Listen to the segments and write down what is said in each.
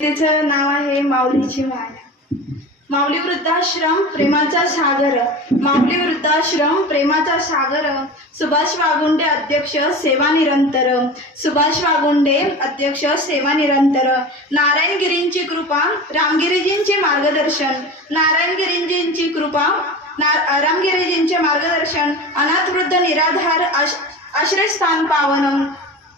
तिचं नाव आहे माऊलीची माया. माऊली वृद्धाश्रम प्रेमाचा सागर. माऊली वृद्धाश्रम प्रेमाचा सागर. सुभाष वागुंडे अध्यक्ष सेवा निरंतर. सुभाष वागुंडे अध्यक्ष सेवा निरंतर. नारायणगिरींची कृपा रामगिरीजींचे मार्गदर्शन. नारायणगिरीजींची कृपा ना रामगिरीजींचे मार्गदर्शन. अनाथ वृद्ध निराधार आश आश्रयस्थान पावनम.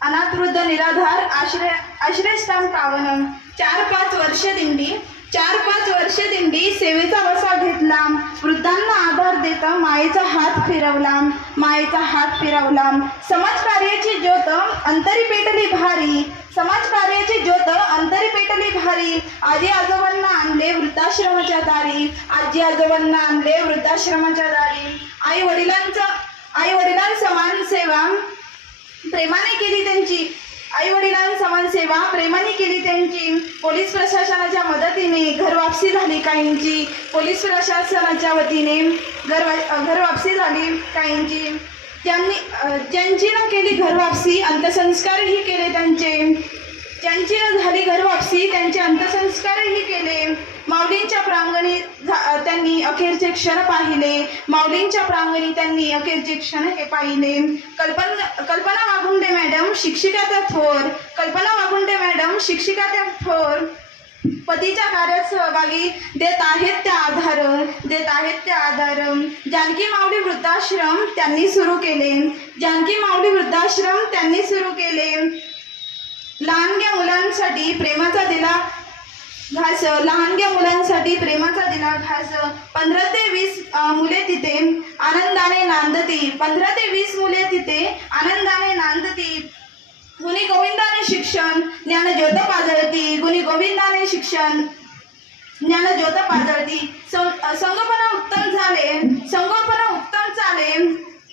अनाथ वृद्ध निराधार आश्रय आश्रयस्थान पावनम चार पाच वर्ष दिंडी चार पाच वर्ष दिंडी सेवेचा वसा घेतला वृद्धांना आधार देता मायेचा हात फिरवला मायेचा हात फिरवला समाज कार्याची ज्योत अंतरी पेटली भारी समाज कार्याची ज्योत अंतरी पेटली भारी. आजी आजोबांना आणले वृद्धाश्रमाच्या दारी आजी आजोबांना आणले वृद्धाश्रमाच्या दारी. आई वडिलांचं आई वडिलांसमान सेवा प्रेमाने केली त्यांची. आई वडिलांसमान सेवा प्रेमाने केली त्यांची. पोलीस प्रशासनाच्या मदतीने घर वापसी झाली काहींची. पोलीस प्रशासनाच्या वतीने घर घरवापसी घर वापसी झाली काहींची. त्यांनी ज्यांची न केली घर वापसी अंत्यसंस्कारही केले त्यांचे. ज्यांची न झाली घर वापसी त्यांचे अंत्यसंस्कारही केले. माऊलींच्या प्रांगणी झा- त्यांनी अखेरचे क्षण पाहिले. माऊलींच्या प्रांगणी त्यांनी अखेरचे क्षण हे पाहिले. कल्पना कल्पना वागुंडे मॅडम शिक्षिका त्या थोर. कल्पना वागुंडे मॅडम शिक्षिका त्या थोर. पतीच्या कार्यात सहभागी देत आहेत त्या आधार देत आहेत त्या आधार. जानकी माऊली वृद्धाश्रम त्यांनी सुरू केले. जानकी माऊली वृद्धाश्रम त्यांनी सुरू केले. लहान मुलांसाठी प्रेमाचा दिला घास लहानग्या मुलांसाठी प्रेमाचा दिला घास. पंधरा ते वीस मुले तिथे. आनंदाने नांदती. पंधरा ते वीस मुले तिथे. आनंदाने नांदती. गुणी गोविंदाने शिक्षण ज्ञान ज्योत पाजळती. गुणी गोविंदाने शिक्षण ज्ञान ज्योत पाजळती. संगोपना उत्तम झाले. संगोपना उत्तम चाले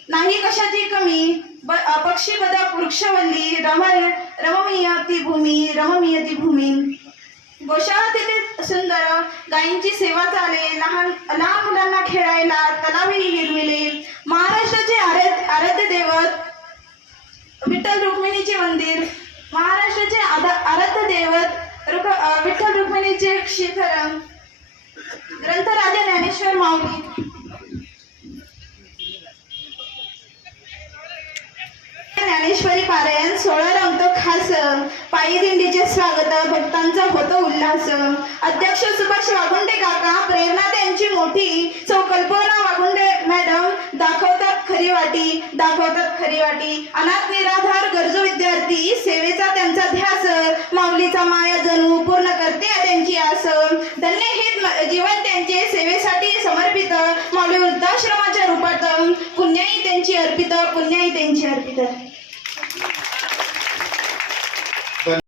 नाही कशाची कमी? ब पक्षी बदक वृक्षवल्ली रम रममीय रममीय ती भूमी. गोशाळा सुंदर गायींची सेवा चाले लहान लहान मुलांना खेळायला तलावी निर्मिले. महाराष्ट्राचे आराध्य आराध्य दैवत विठ्ठल रुक्मिणीचे मंदिर. महाराष्ट्राचे आराध्य दैवत रुक विठ्ठल रुक्मिणीचे शिखर. ग्रंथराजा ज्ञानेश्वर माऊली. ज्ञानेश्वरी पारायण सोळा उल्हास पायी दिंडीचे स्वागत भक्तांचा होतो उल्हास. अध्यक्ष सुभाष वागुंडे काका प्रेरणा त्यांची मोठी. संकल्पना वागुंडे मॅडम. दाखवतात खरी वाटी दाखवतात खरी वाटी. अनाथ निराधार गरजू विद्यार्थी सेवेचा त्यांचा ध्यास. माऊलीचा माया जणू पूर्ण करते त्यांची आस. धन्य हे जीवन त्यांचे सेवेसाठी समर्पित. माऊली वृद्धाश्रमाच्या रूपात पुण्याही त्यांची अर्पित पुण्याही त्यांची अर्पित.